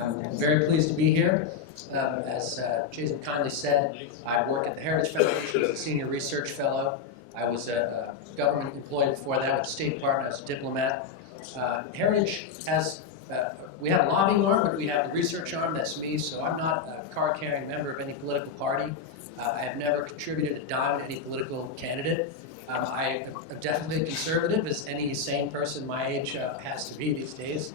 I'm very pleased to be here. As Jason kindly said, I work at the Heritage Foundation as a senior research fellow. I was a government employee before that with the State Department. I was a diplomat. Heritage has, we have a lobbying arm, but we have the research arm, that's me, so I'm not a card-carrying member of any political party. I have never contributed a dime to any political candidate. I am definitely conservative, as any sane person my age has to be these days.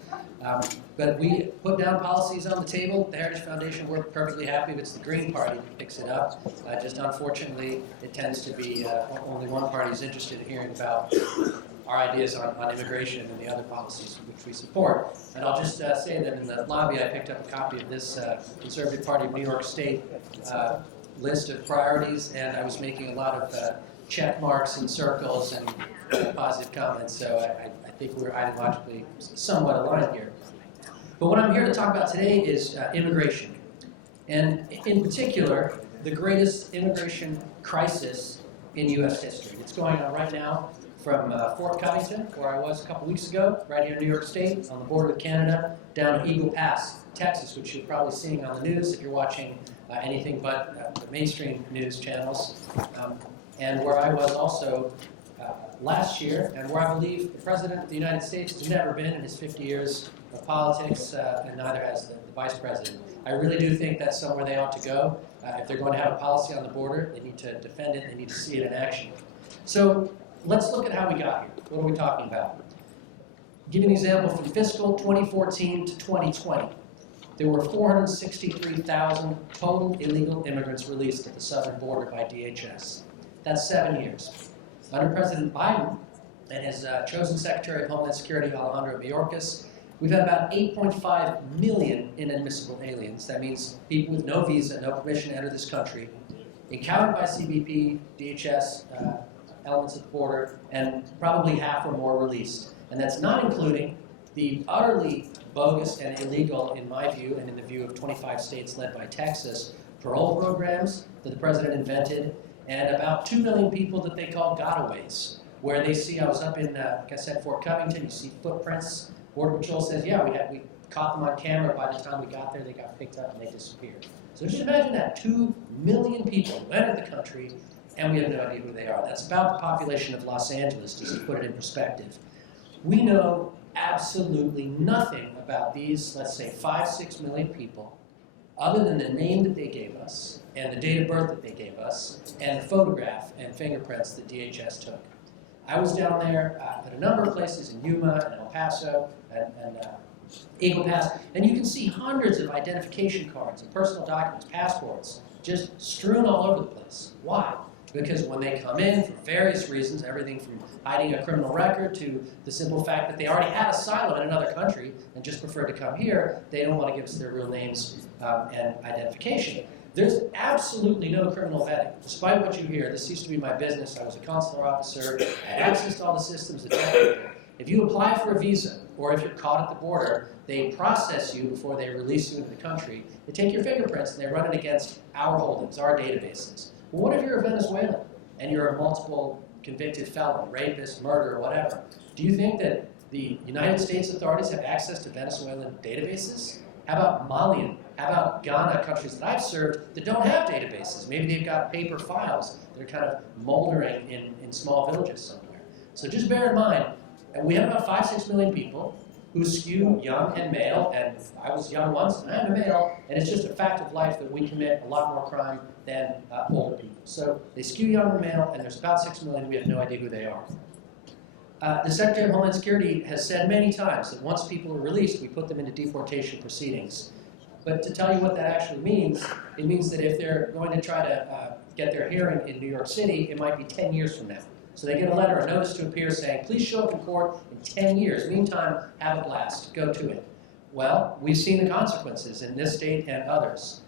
But we put down policies on the table. The Heritage Foundation, we're perfectly happy if it's the Green Party that picks it up. Just unfortunately, it tends to be only one party is interested in hearing about our ideas on immigration and the other policies which we support. And I'll just say that in the lobby I picked up a copy of this Conservative Party of New York State list of priorities, and I was making a lot of check marks and circles and positive comments, so I think we're ideologically somewhat aligned here. But what I'm here to talk about today is immigration, and in particular, the greatest immigration crisis in U.S. history. It's going on right now from Fort Covington, where I was a couple weeks ago, right here in New York State, on the border with Canada, down to Eagle Pass, Texas, which you're probably seeing on the news if you're watching anything but the mainstream news channels. And where I was also last year, and where I believe the President of the United States has never been in his 50 years of politics, and neither has the Vice President. I really do think that's somewhere they ought to go. If they're going to have a policy on the border, they need to defend it, they need to see it in action. So let's look at how we got here. What are we talking about? Give you an example from fiscal 2014 to 2020. There were 463,000 total illegal immigrants released at the southern border by DHS. That's 7 years. Under President Biden and his chosen Secretary of Homeland Security, Alejandro Mayorkas, we've had about 8.5 million inadmissible aliens. That means people with no visa, no permission to enter this country, encountered by CBP, DHS, elements at the border, and probably half or more released. And that's not including the utterly bogus and illegal, in my view, and in the view of 25 states led by Texas, parole programs that the president invented, and about 2 million people that they call gotaways, where they see, I was up in, like I said, Fort Covington, you see footprints. Border Patrol says, yeah, we caught them on camera. By the time we got there, they got picked up and they disappeared. So just imagine that, 2 million people entered the country, and we have no idea who they are. That's about the population of Los Angeles, just to put it in perspective. We know absolutely nothing about these, let's say, 5-6 million people, other than the name that they gave us, and the date of birth that they gave us, and the photograph and fingerprints that DHS took. I was down there at a number of places in Yuma and El Paso and Eagle Pass, and you can see hundreds of identification cards and personal documents, passports, just strewn all over the place. Why? Because when they come in, for various reasons, everything from hiding a criminal record to the simple fact that they already had asylum in another country and just prefer to come here, they don't want to give us their real names and identification. There's absolutely no criminal vetting. Despite what you hear, this used to be my business. I was a consular officer. I had access to all the systems that help. If you apply for a visa, or if you're caught at the border, they process you before they release you into the country. They take your fingerprints and they run it against our holdings, our databases. Well, what if you're a Venezuelan and you're a multiple convicted felon, rapist, murderer, whatever? Do you think that the United States authorities have access to Venezuelan databases? How about Malian? How about Ghana, countries that I've served that don't have databases? Maybe they've got paper files that are kind of moldering in small villages somewhere. So just bear in mind, we have about 5-6 million people who skew young and male, and I was young once, and I'm a male, and it's just a fact of life that we commit a lot more crime than older people. So they skew young and male, and there's about 6 million, we have no idea who they are. The Secretary of Homeland Security has said many times that once people are released, we put them into deportation proceedings. But to tell you what that actually means, it means that if they're going to try to get their hearing in New York City, it might be 10 years from now. So they get a letter, a notice to appear saying, please show up in court in 10 years. Meantime, have a blast. Go to it. Well, we've seen the consequences in this state and others.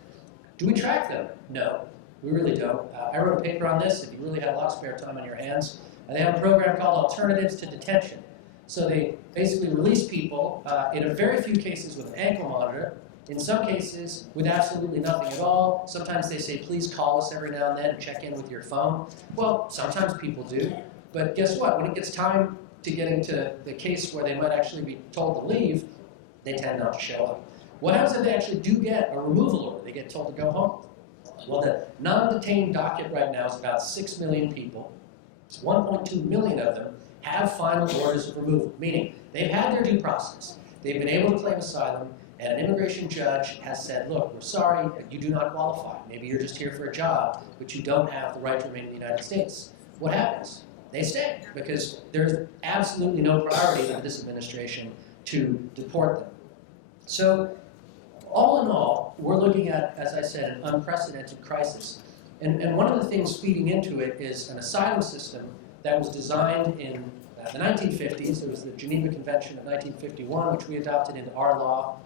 Do we track them? No, we really don't. I wrote a paper on this if you really had a lot of spare time on your hands. They have a program called Alternatives to Detention. So they basically release people in a very few cases with an ankle monitor, in some cases with absolutely nothing at all. Sometimes they say, please call us every now and then and check in with your phone. Well, sometimes people do. But guess what? When it gets time to getting to the case where they might actually be told to leave, they tend not to show up. What happens if they actually do get a removal order? They get told to go home. Well, the non-detained docket right now is about 6 million people. 1.2 million of them have final orders of removal, meaning they've had their due process. They've been able to claim asylum, and an immigration judge has said, look, we're sorry, but you do not qualify. Maybe you're just here for a job, but you don't have the right to remain in the United States. What happens? They stay, because there's absolutely no priority under this administration to deport them. So, all in all, we're looking at, as I said, an unprecedented crisis. And one of the things feeding into it is an asylum system that was designed in the 1950s. There was the Geneva Convention of 1951, which we adopted into our law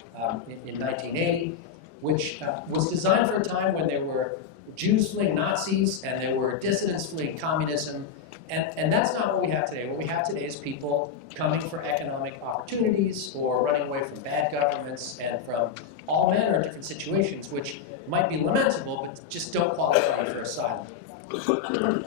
in 1980, which was designed for a time when there were Jews fleeing Nazis and there were dissidents fleeing communism. And that's not what we have today. What we have today is people coming for economic opportunities or running away from bad governments and from all manner of different situations, which might be lamentable, but just don't qualify for asylum.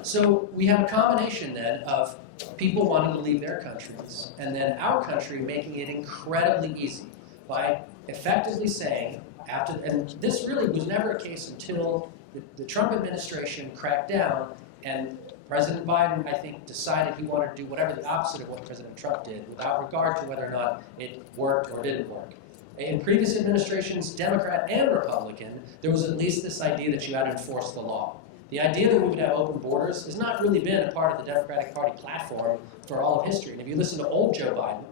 So we have a combination then of people wanting to leave their countries and then our country making it incredibly easy by effectively saying, and this really was never a case until the Trump administration cracked down, and President Biden, I think, decided he wanted to do whatever the opposite of what President Trump did, without regard to whether or not it worked or didn't work. In previous administrations, Democrat and Republican, there was at least this idea that you had to enforce the law. The idea that we would have open borders has not really been a part of the Democratic Party platform for all of history. And if you listen to old Joe Biden,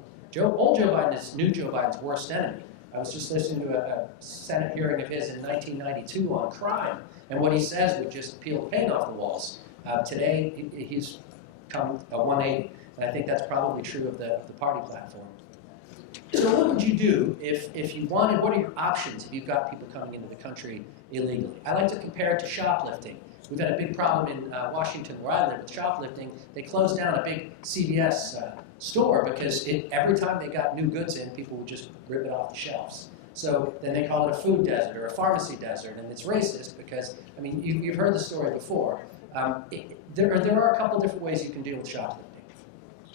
old Joe Biden is new Joe Biden's worst enemy. I was just listening to a Senate hearing of his in 1992 on crime, and what he says would just peel the paint off the walls. Today, he's come a 180, and I think that's probably true of the party platform. So what would you do if you wanted, what are your options if you've got people coming into the country illegally? I like to compare it to shoplifting. We've had a big problem in Washington where I live with shoplifting. They closed down a big CVS store because every time they got new goods in, people would just rip it off the shelves. So then they call it a food desert or a pharmacy desert, and it's racist because, I mean, you've heard the story before. There are a couple different ways you can deal with shoplifting.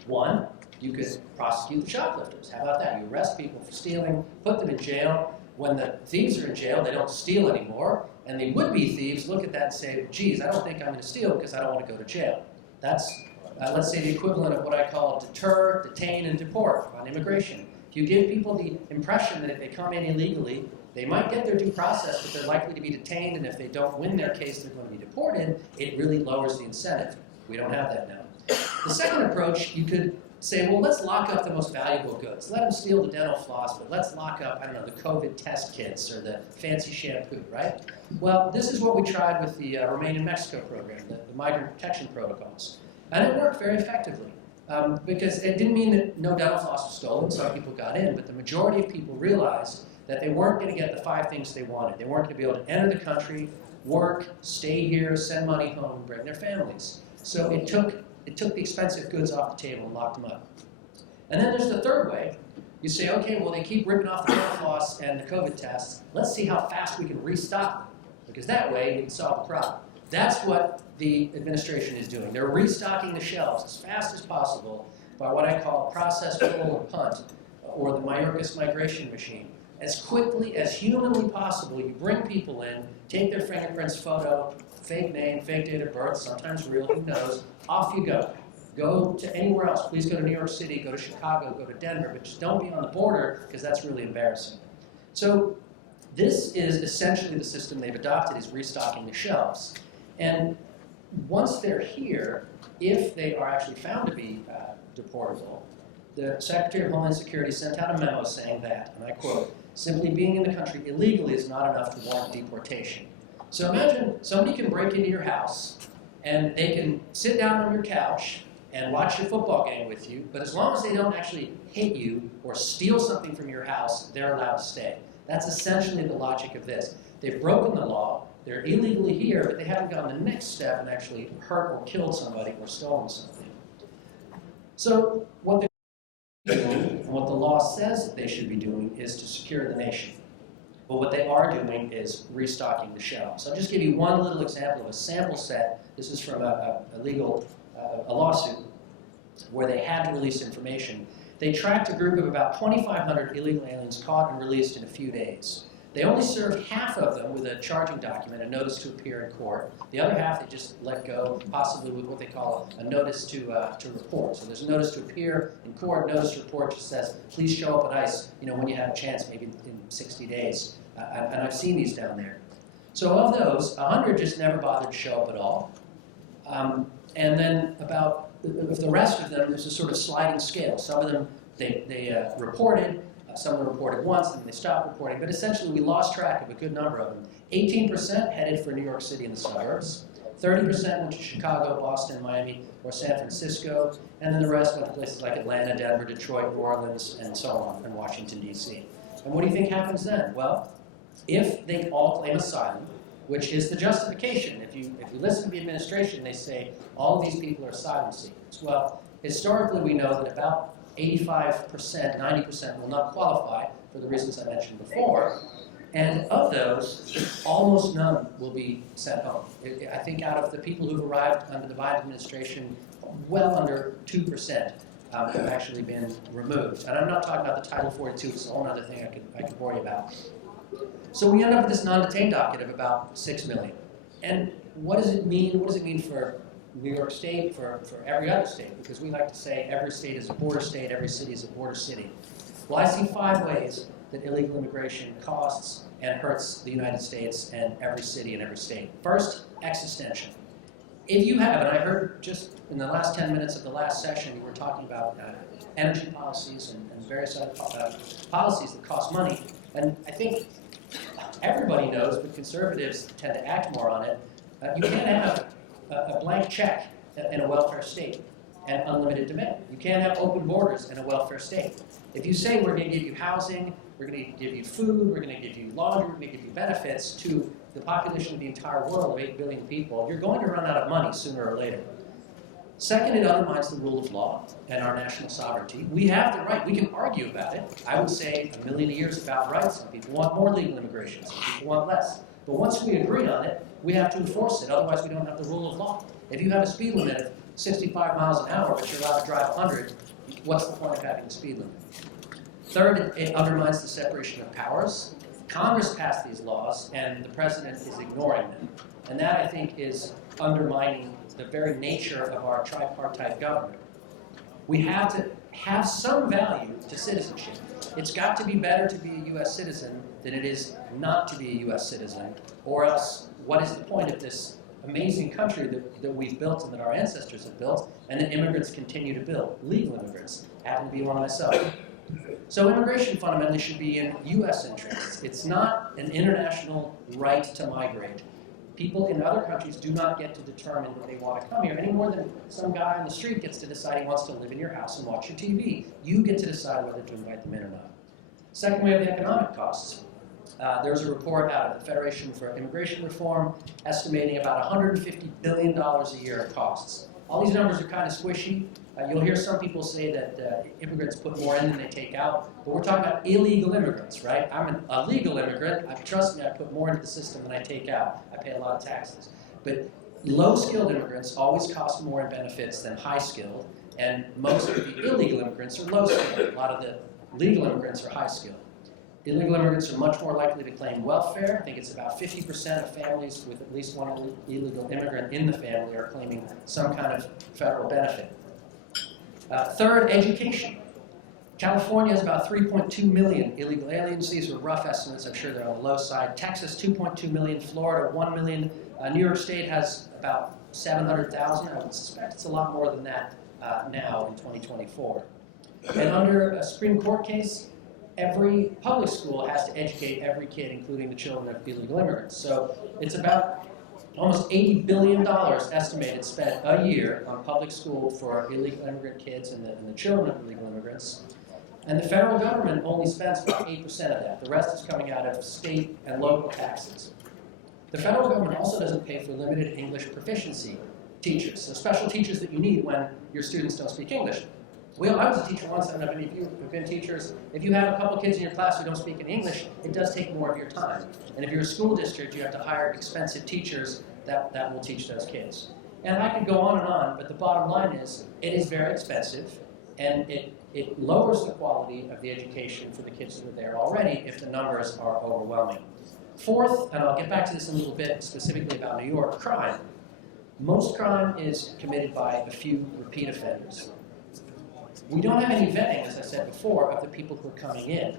One, you could prosecute the shoplifters. How about that? You arrest people for stealing, put them in jail. When the thieves are in jail, they don't steal anymore. And the would-be thieves look at that and say, geez, I don't think I'm going to steal because I don't want to go to jail. That's, let's say, the equivalent of what I call deter, detain, and deport on immigration. If you give people the impression that if they come in illegally, they might get their due process, but they're likely to be detained, and if they don't win their case, they're going to be deported, it really lowers the incentive. We don't have that now. The second approach, you could say, well, let's lock up the most valuable goods. Let them steal the dental floss, but let's lock up, I don't know, the COVID test kits or the fancy shampoo, right? Well, this is what we tried with the Remain in Mexico program, the migrant protection protocols. And it worked very effectively because it didn't mean that no dental floss was stolen. Some people got in, but the majority of people realized that they weren't going to get the 5 things they wanted. They weren't going to be able to enter the country, work, stay here, send money home, bring their families. So it took the expensive goods off the table and locked them up. And then there's the third way. You say, okay, well, they keep ripping off the dental floss and the COVID tests. Let's see how fast we can restock them, because that way we can solve the problem. That's what the administration is doing. They're restocking the shelves as fast as possible by what I call process, pull, and punt, or the Mayorkas migration machine. As quickly as humanly possible, you bring people in, take their fingerprints, photo, fake name, fake date of birth, sometimes real, who knows, off you go. Go to anywhere else. Please go to New York City, go to Chicago, go to Denver, but just don't be on the border because that's really embarrassing. So this is essentially the system they've adopted, is restocking the shelves. And once they're here, if they are actually found to be deportable, the Secretary of Homeland Security sent out a memo saying that, and I quote, simply being in the country illegally is not enough to warrant deportation. So imagine somebody can break into your house and they can sit down on your couch and watch your football game with you, but as long as they don't actually hit you or steal something from your house, they're allowed to stay. That's essentially the logic of this. They've broken the law, they're illegally here, but they haven't gone the next step and actually hurt or killed somebody or stolen something. So what they're doing, and what the law says that they should be doing, is to secure the nation. But what they are doing is restocking the shelves. So I'll just give you one little example of a sample set. This is from a lawsuit where they had to release information. They tracked a group of about 2,500 illegal aliens caught and released in a few days. They only served half of them with a charging document, a notice to appear in court. The other half they just let go, possibly with what they call a notice to report. So there's a notice to appear in court. Notice to report just says, please show up at ICE, when you have a chance, maybe in 60 days. And I've seen these down there. So of those, 100 just never bothered to show up at all. And then about the rest of them, there's a sort of sliding scale. Some of them they reported. Some of them reported once, and then they stopped reporting. But essentially, we lost track of a good number of them. 18% headed for New York City and the suburbs. 30% went to Chicago, Boston, Miami, or San Francisco. And then the rest went to places like Atlanta, Denver, Detroit, New Orleans, and so on, and Washington, D.C. And what do you think happens then? Well, if they all claim asylum, which is the justification. If you listen to the administration, they say all of these people are asylum seekers. Well, historically, we know that about 85%, 90% will not qualify for the reasons I mentioned before. And of those, almost none will be sent home. I think out of the people who've arrived under the Biden administration, well under 2% have actually been removed. And I'm not talking about the Title 42, it's a whole other thing I could worry about. So we end up with this non-detained docket of about 6 million. And what does it mean? What does it mean for New York State, for every other state? Because we like to say every state is a border state, every city is a border city. Well, I see 5 ways that illegal immigration costs and hurts the United States and every city and every state. First, existential. If you have, and I heard just in the last 10 minutes of the last session, we were talking about energy policies and various other policies that cost money. And I think everybody knows, but conservatives tend to act more on it. You can't have a blank check in a welfare state and unlimited demand. You can't have open borders in a welfare state. If you say we're going to give you housing, we're going to give you food, we're going to give you laundry, we're going to give you benefits to the population of the entire world of 8 billion people, you're going to run out of money sooner or later. Second, it undermines the rule of law and our national sovereignty. We have the right. We can argue about it. I would say a million years about rights. Some people want more legal immigration. Some people want less. But once we agree on it, we have to enforce it. Otherwise, we don't have the rule of law. If you have a speed limit of 65 miles an hour, but you're allowed to drive 100, what's the point of having a speed limit? Third, it undermines the separation of powers. Congress passed these laws, and the president is ignoring them. And that, I think, is undermining the very nature of our tripartite government. We have to have some value to citizenship. It's got to be better to be a U.S. citizen than it is not to be a U.S. citizen, or else what is the point of this amazing country that we've built and that our ancestors have built and that immigrants continue to build? Legal immigrants. I happen to be one myself. So immigration fundamentally should be in U.S. interests. It's not an international right to migrate. People in other countries do not get to determine that they want to come here any more than some guy on the street gets to decide he wants to live in your house and watch your TV. You get to decide whether to invite them in or not. Second, we have the economic costs. There's a report out of the Federation for Immigration Reform estimating about $150 billion a year in costs. All these numbers are kind of squishy. You'll hear some people say that immigrants put more in than they take out, but we're talking about illegal immigrants, right? I'm a legal immigrant. Trust me, I put more into the system than I take out. I pay a lot of taxes. But low-skilled immigrants always cost more in benefits than high-skilled, and most of the illegal immigrants are low-skilled. A lot of the legal immigrants are high-skilled. Illegal immigrants are much more likely to claim welfare. I think it's about 50% of families with at least one illegal immigrant in the family are claiming some kind of federal benefit. Third, education. California has about 3.2 million illegal aliens. These are rough estimates. I'm sure they're on the low side. Texas, 2.2 million. Florida, 1 million. New York State has about 700,000. I would suspect it's a lot more than that now in 2024. And under a Supreme Court case, every public school has to educate every kid, including the children of illegal immigrants. So it's about almost $80 billion estimated spent a year on public school for illegal immigrant kids and the children of illegal immigrants. And the federal government only spends about 8% of that. The rest is coming out of state and local taxes. The federal government also doesn't pay for limited English proficiency teachers, so special teachers that you need when your students don't speak English. Well, I was a teacher once, I don't know if any of you have been teachers. If you have a couple kids in your class who don't speak in English, it does take more of your time. And if you're a school district, you have to hire expensive teachers that will teach those kids. And I could go on, but the bottom line is, it is very expensive, and it it lowers the quality of the education for the kids that are there already if the numbers are overwhelming. Fourth, and I'll get back to this in a little bit, specifically about New York, crime. Most crime is committed by a few repeat offenders. We don't have any vetting, as I said before, of the people who are coming in.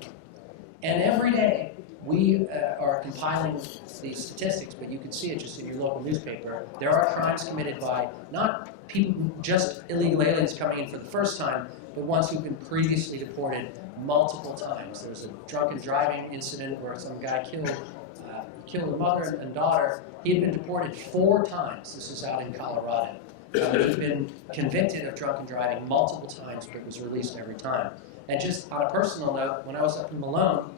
And every day, we are compiling these statistics, but you can see it just in your local newspaper. There are crimes committed by not people, just illegal aliens coming in for the first time, but ones who've been previously deported multiple times. There was a drunken driving incident where some guy killed a mother and daughter. He had been deported 4 times. This is out in Colorado. He'd been convicted of drunken driving multiple times, but was released every time. And just on a personal note, when I was up in Malone,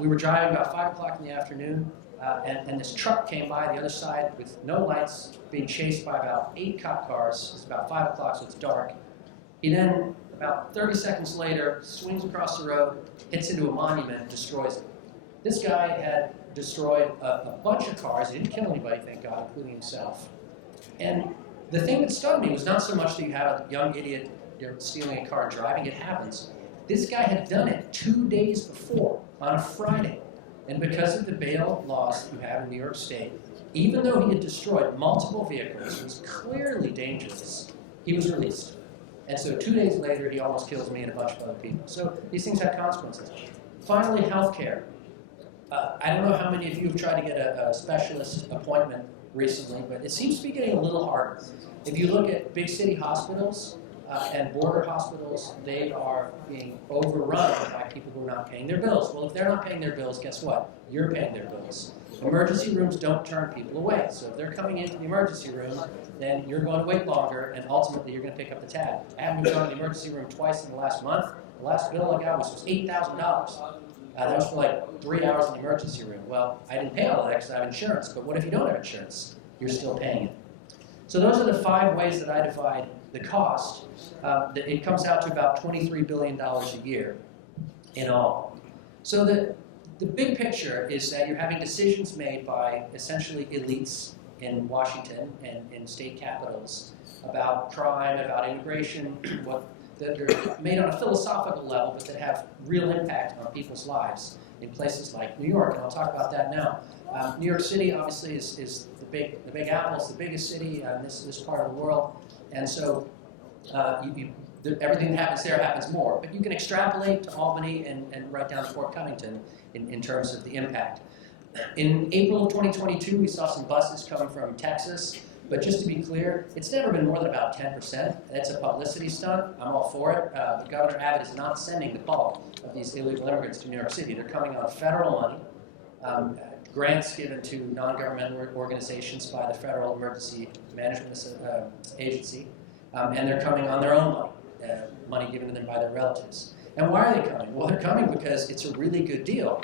we were driving about 5 o'clock in the afternoon, and this truck came by the other side with no lights, being chased by about 8 cop cars. It's about 5 o'clock, so it's dark. He then, about 30 seconds later, swings across the road, hits into a monument, destroys it. This guy had destroyed a bunch of cars. He didn't kill anybody, thank God, including himself. And the thing that stunned me was not so much that you have a young idiot stealing a car and driving. It happens. This guy had done it 2 days before, on a Friday. And because of the bail laws that you have in New York State, even though he had destroyed multiple vehicles, it was clearly dangerous, he was released. And so 2 days later, he almost kills me and a bunch of other people. So these things have consequences. Finally, healthcare. I don't know how many of you have tried to get a specialist appointment recently, but it seems to be getting a little harder. If you look at big city hospitals and border hospitals, they are being overrun by people who are not paying their bills. Well, if they're not paying their bills, guess what? You're paying their bills. Emergency rooms don't turn people away. So if they're coming into the emergency room, then you're going to wait longer, and ultimately you're going to pick up the tab. I haven't been going to the emergency room twice in the last month. The last bill I got was $8,000. That was for like 3 hours in the emergency room. Well, I didn't pay all that because I have insurance. But what if you don't have insurance? You're still paying it. So those are the 5 ways that I divide the cost. It comes out to about $23 billion a year in all. So the big picture is that you're having decisions made by essentially elites in Washington and in state capitals about crime, about immigration, that are made on a philosophical level, but that have real impact on people's lives in places like New York, and I'll talk about that now. New York City, obviously, is the Big Apple. It's the biggest city in this part of the world, and so everything that happens there happens more. But you can extrapolate to Albany and right down to Fort Covington in terms of the impact. In April of 2022, we saw some buses coming from Texas. But just to be clear, it's never been more than about 10%. That's a publicity stunt. I'm all for it. But Governor Abbott is not sending the bulk of these illegal immigrants to New York City. They're coming on federal money, grants given to non-governmental organizations by the Federal Emergency Management Agency, and they're coming on their own money, money given to them by their relatives. And why are they coming? Well, they're coming because it's a really good deal.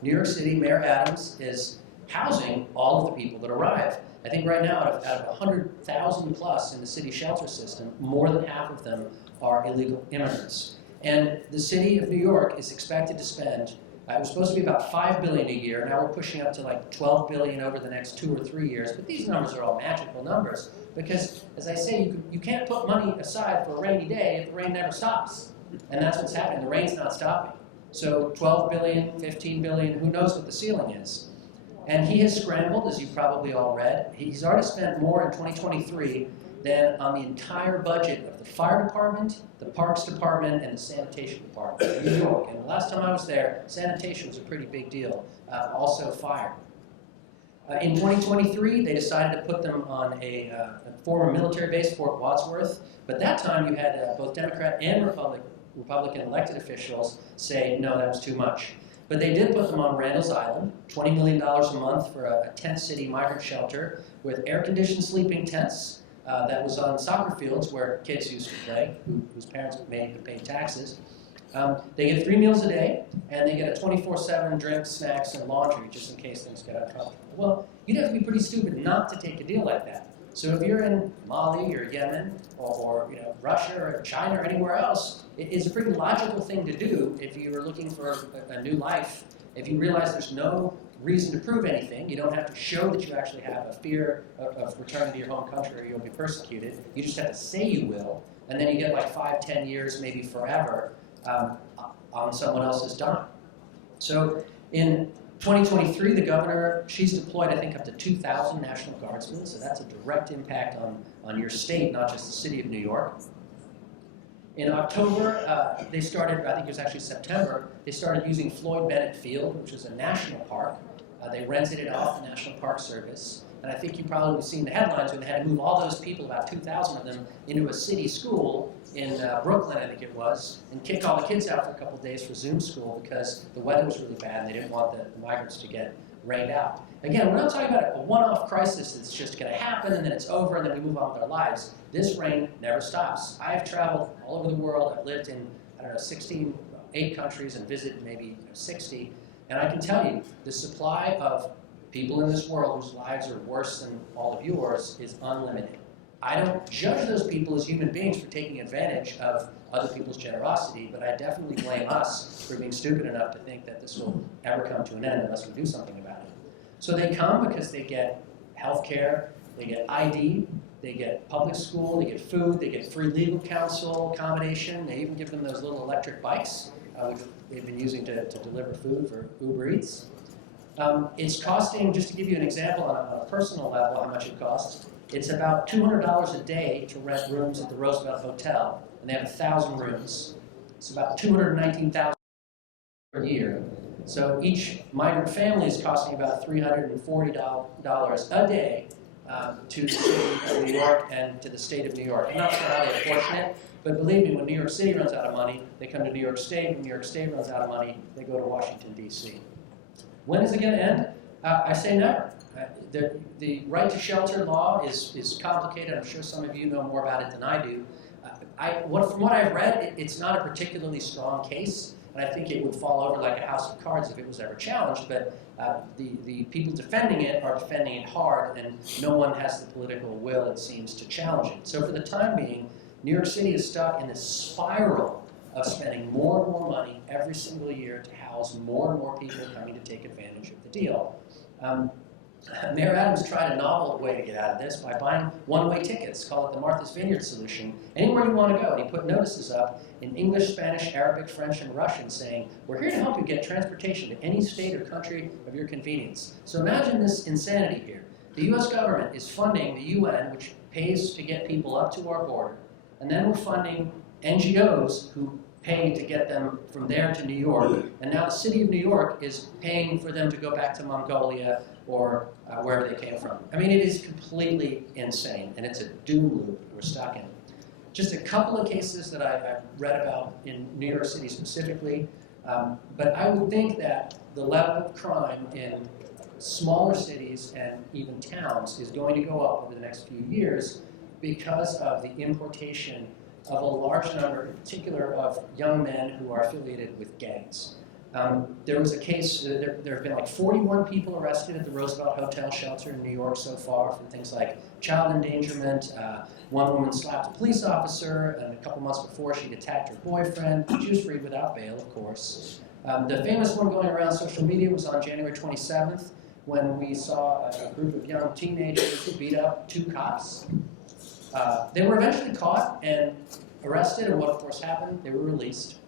New York City Mayor Adams is housing all of the people that arrive. I think right now, out of 100,000 plus in the city shelter system, more than half of them are illegal immigrants. And the city of New York is expected to spend, it was supposed to be about $5 billion a year. Now we're pushing up to like $12 billion over the next 2 or 3 years. But these numbers are all magical numbers because, as I say, you can't put money aside for a rainy day if the rain never stops. And that's what's happening. The rain's not stopping. So 12 billion, 15 billion, who knows what the ceiling is. And he has scrambled, as you've probably all read. He's already spent more in 2023 than on the entire budget of the fire department, the parks department, and the sanitation department in New York. And the last time I was there, sanitation was a pretty big deal, also fire. In 2023, they decided to put them on a former military base, Fort Wadsworth. But that time you had both Democrat and Republican elected officials say, no, that was too much. But they did put them on Randall's Island, $20 million a month for a tent city migrant shelter with air-conditioned sleeping tents that was on soccer fields where kids used to play, whose parents may have paid taxes. They get 3 meals a day, and they get a 24/7 drinks, snacks, and laundry just in case things get uncomfortable. Well, you'd have to be pretty stupid not to take a deal like that. So if you're in Mali or Yemen or Russia or China or anywhere else, it's a pretty logical thing to do if you were looking for a new life. If you realize there's no reason to prove anything. You don't have to show that you actually have a fear of returning to your home country or you'll be persecuted. You just have to say you will, and then you get like 5, 10 years, maybe forever, on someone else's dime. So in 2023, the governor, she's deployed, I think, up to 2,000 National Guardsmen, so that's a direct impact on your state, not just the city of New York. In October, they started, I think it was actually September, they started using Floyd Bennett Field, which is a national park. They rented it off the National Park Service. And I think you probably have seen the headlines when they had to move all those people, about 2,000 of them, into a city school in Brooklyn, I think it was, and kick all the kids out for a couple of days for Zoom school because the weather was really bad and they didn't want the migrants to get rained out. Again, we're not talking about a one-off crisis that's just going to happen and then it's over and then we move on with our lives. This rain never stops. I have traveled all over the world. I've lived in, 8 countries and visited maybe 60. And I can tell you, the supply of people in this world whose lives are worse than all of yours is unlimited. I don't judge those people as human beings for taking advantage of other people's generosity, but I definitely blame us for being stupid enough to think that this will ever come to an end unless we do something about it. So they come because they get health care, they get ID, they get public school, they get food, they get free legal counsel, accommodation, they even give them those little electric bikes, which they've been using to deliver food for Uber Eats. It's costing, just to give you an example on a personal level, how much it costs, it's about $200 a day to rent rooms at the Roosevelt Hotel, and they have 1,000 rooms. It's about $219,000 per year. So each migrant family is costing about $340 a day to the city of New York and to the state of New York. I'm not sure how they apportion it, but believe me, when New York City runs out of money, they come to New York State. When New York State runs out of money, they go to Washington, D.C. When is it going to end? I say never. The right to shelter law is complicated. I'm sure some of you know more about it than I do. From what I've read, it's not a particularly strong case, and I think it would fall over like a house of cards if it was ever challenged, but the people defending it are defending it hard, and no one has the political will, it seems, to challenge it. So for the time being, New York City is stuck in this spiral of spending more and more money every single year to house more and more people coming to take advantage of the deal. Mayor Adams tried a novel way to get out of this by buying one-way tickets, call it the Martha's Vineyard solution, anywhere you want to go. And he put notices up in English, Spanish, Arabic, French, and Russian saying, we're here to help you get transportation to any state or country of your convenience. So imagine this insanity here. The U.S. government is funding the UN, which pays to get people up to our border, and then we're funding NGOs who pay to get them from there to New York, and now the city of New York is paying for them to go back to Mongolia or wherever they came from. I mean, it is completely insane, and it's a doom loop we're stuck in. Just a couple of cases that I've read about in New York City specifically, but I would think that the level of crime in smaller cities and even towns is going to go up over the next few years because of the importation of a large number, in particular, of young men who are affiliated with gangs. There was a case, there have been like 41 people arrested at the Roosevelt Hotel shelter in New York so far for things like child endangerment. One woman slapped a police officer, and a couple months before she'd attacked her boyfriend. She was freed without bail, of course. The famous one going around social media was on January 27th, when we saw a group of young teenagers who beat up 2 cops. They were eventually caught and arrested, and what of course happened? They were released.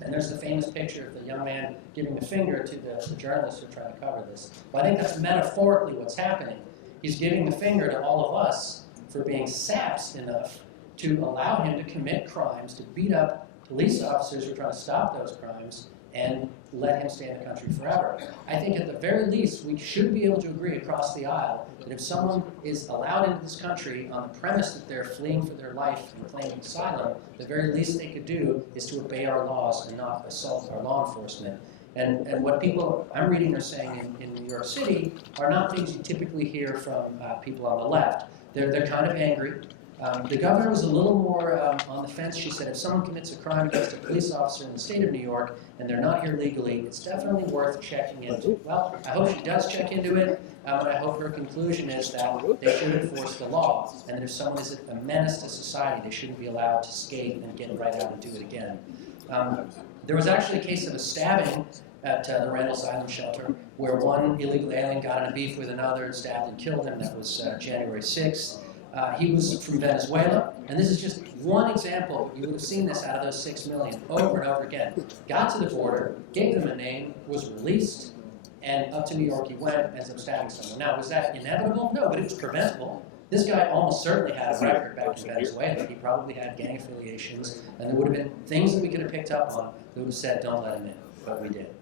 And there's the famous picture of the young man giving the finger to the journalists who are trying to cover this. But I think that's metaphorically what's happening. He's giving the finger to all of us for being saps enough to allow him to commit crimes, to beat up police officers who are trying to stop those crimes, and let him stay in the country forever. I think at the very least, we should be able to agree across the aisle that if someone is allowed into this country on the premise that they're fleeing for their life and claiming asylum, the very least they could do is to obey our laws and not assault our law enforcement. And what people I'm reading are saying in New York City are not things you typically hear from people on the left. They're kind of angry. The governor was a little more on the fence. She said if someone commits a crime against a police officer in the state of New York and they're not here legally, it's definitely worth checking into. Well, I hope she does check into it, but I hope her conclusion is that they should enforce the law, and that if someone is a menace to society, they shouldn't be allowed to skate and get right out and do it again. There was actually a case of a stabbing at the Randall's Island shelter, where one illegal alien got in a beef with another and stabbed and killed him. That was January 6th. He was from Venezuela, and this is just one example. You would have seen this out of those 6 million over and over again. Got to the border, gave them a name, was released, and up to New York he went, ends up stabbing someone. Now, was that inevitable? No, but it was preventable. This guy almost certainly had a record back in Venezuela. He probably had gang affiliations, and there would have been things that we could have picked up on that would have said, don't let him in, but we did.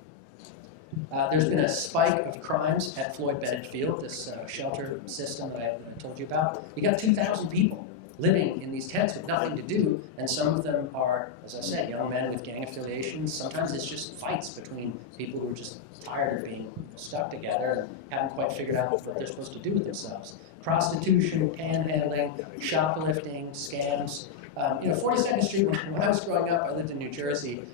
There's been a spike of crimes at Floyd Bennett Field, this shelter system that I told you about. You got 2,000 people living in these tents with nothing to do, and some of them are, as I said, young men with gang affiliations. Sometimes it's just fights between people who are just tired of being stuck together and haven't quite figured out what they're supposed to do with themselves. Prostitution, panhandling, shoplifting, scams. 42nd Street, when I was growing up, I lived in New Jersey.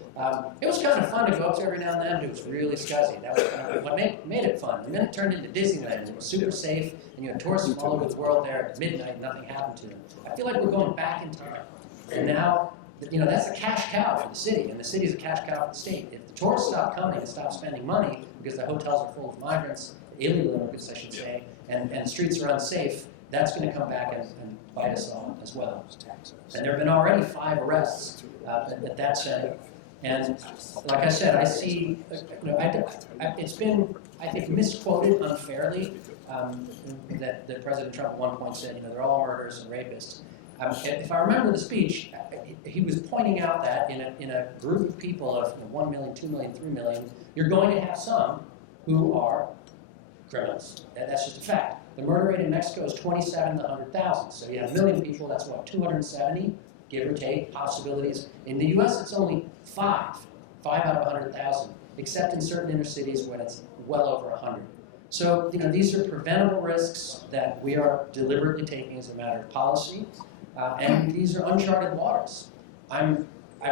It was kind of fun to go up to every now and then, but it was really scuzzy. That was what made it fun. The minute it turned into Disneyland, it was super safe, and you had tourists from all over the world there at midnight, and nothing happened to them. I feel like we're going back in time. And now, that's a cash cow for the city, and the city's a cash cow for the state. If the tourists stop coming and stop spending money because the hotels are full of migrants, illegal immigrants, I should say, and the streets are unsafe, that's going to come back and bite us all as well. And there have been already 5 arrests at that center. And like I said, I see, it's been, I think, misquoted unfairly that President Trump at one point said, they're all murderers and rapists. If I remember the speech, he was pointing out that in a group of people of 1 million, 2 million, 3 million, you're going to have some who are criminals. That's just a fact. The murder rate in Mexico is 27 to 100,000. So you have 1 million people, that's what, 270, give or take, possibilities. In the US, it's only 5 out of 100,000, except in certain inner cities when it's well over 100. So, these are preventable risks that we are deliberately taking as a matter of policy, and these are uncharted waters. I've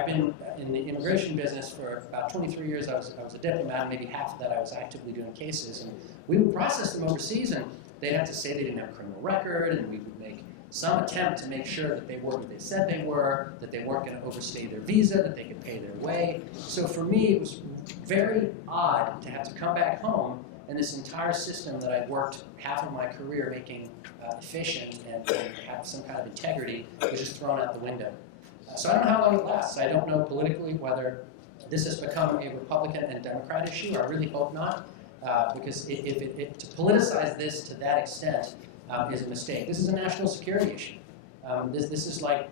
been in the immigration business for about 23 years. I was a diplomat, maybe half of that I was actively doing cases, and we would process them overseas, and they'd have to say they didn't have a criminal record, and we would make some attempt to make sure that they were what they said they were, that they weren't going to overstay their visa, that they could pay their way. So for me, it was very odd to have to come back home, and this entire system that I'd worked half of my career making efficient and have some kind of integrity was just thrown out the window. So I don't know how long it lasts. I don't know politically whether this has become a Republican and Democrat issue. I really hope not, because to politicize this to that extent is a mistake. This is a national security issue. This is like,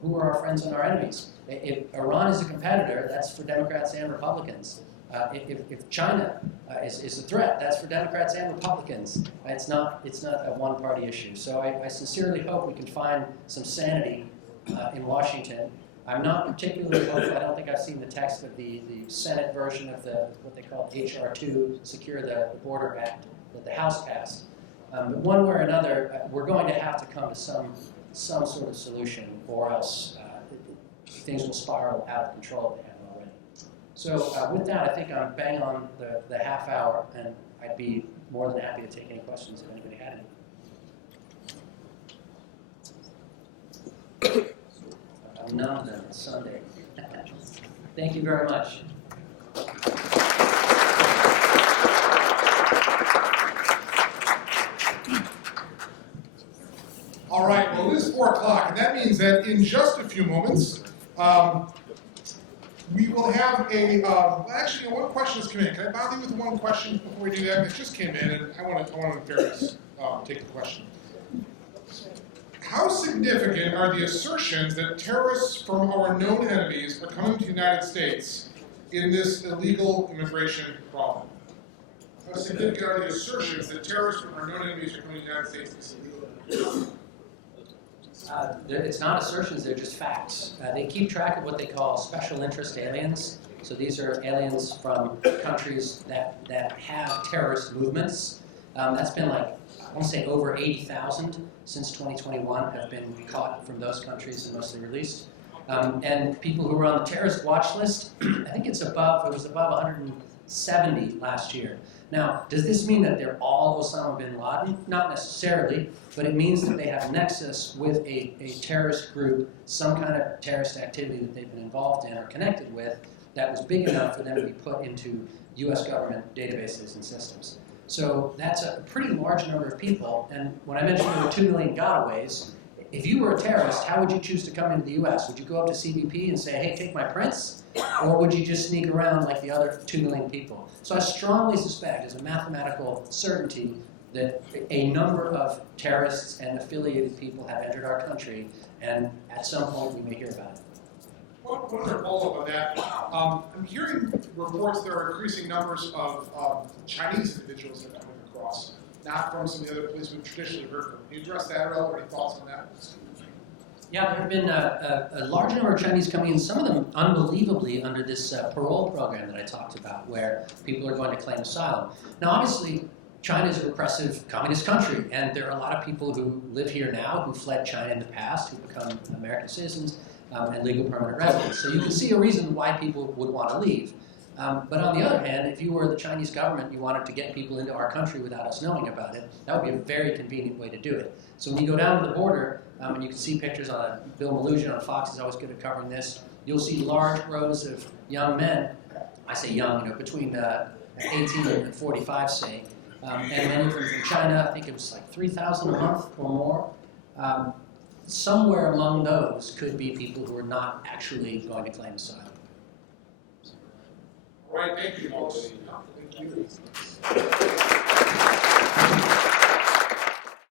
who are our friends and our enemies? If Iran is a competitor, that's for Democrats and Republicans. If China is a threat, that's for Democrats and Republicans. It's not a one-party issue. So I sincerely hope we can find some sanity in Washington. I'm not particularly hopeful. I don't think I've seen the text of the Senate version of what they call H.R. 2, Secure the Border Act, that the House passed. But one way or another, we're going to have to come to some sort of solution, or else things will spiral out of control if they haven't already. So with that, I think I'm bang on the half hour, and I'd be more than happy to take any questions if anybody had any. I'm numb on them. It's Sunday. Thank you very much. All right, well, it is 4 o'clock, and that means that in just a few moments, we will have actually, one question has come in. Can I bother you with one question before we do that? It just came in, and I want to in fairness, take the question. How significant are the assertions that terrorists from our known enemies are coming to the United States in this illegal immigration problem? How significant are the assertions that terrorists from our known enemies are coming to the United States in this illegal It's not assertions, they're just facts. They keep track of what they call special interest aliens. So these are aliens from countries that have terrorist movements. That's been like, I want to say over 80,000 since 2021 have been caught from those countries and mostly released. And people who were on the terrorist watch list, I think it was above 170 last year. Now, does this mean that they're all Osama bin Laden? Not necessarily, but it means that they have a nexus with a terrorist group, some kind of terrorist activity that they've been involved in or connected with, that was big enough for them to be put into US government databases and systems. So that's a pretty large number of people, and when I mentioned there were 2 million gotaways, if you were a terrorist, how would you choose to come into the US? Would you go up to CPP and say, hey, take my prints? Or would you just sneak around like the other 2 million people? So I strongly suspect, as a mathematical certainty, that a number of terrorists and affiliated people have entered our country, and at some point we may hear about it. One other follow-up on that. I'm hearing reports there are increasing numbers of Chinese individuals that are coming across, not from some of the other police we've traditionally heard from. Can you address that at all, or any thoughts on that? Yeah, there have been a large number of Chinese coming in, some of them unbelievably under this parole program that I talked about, where people are going to claim asylum. Now, obviously, China is a repressive communist country, and there are a lot of people who live here now who fled China in the past, who become American citizens and legal permanent residents. So you can see a reason why people would want to leave. But on the other hand, if you were the Chinese government, you wanted to get people into our country without us knowing about it, that would be a very convenient way to do it. So when you go down to the border, and you can see pictures on Bill Malugin on Fox is always good at covering this, you'll see large rows of young men, I say young, between 18 and 45, say, and many of them from China. I think it was like 3,000 a month or more. Somewhere among those could be people who are not actually going to claim asylum. All right, thank you, folks. Thank you.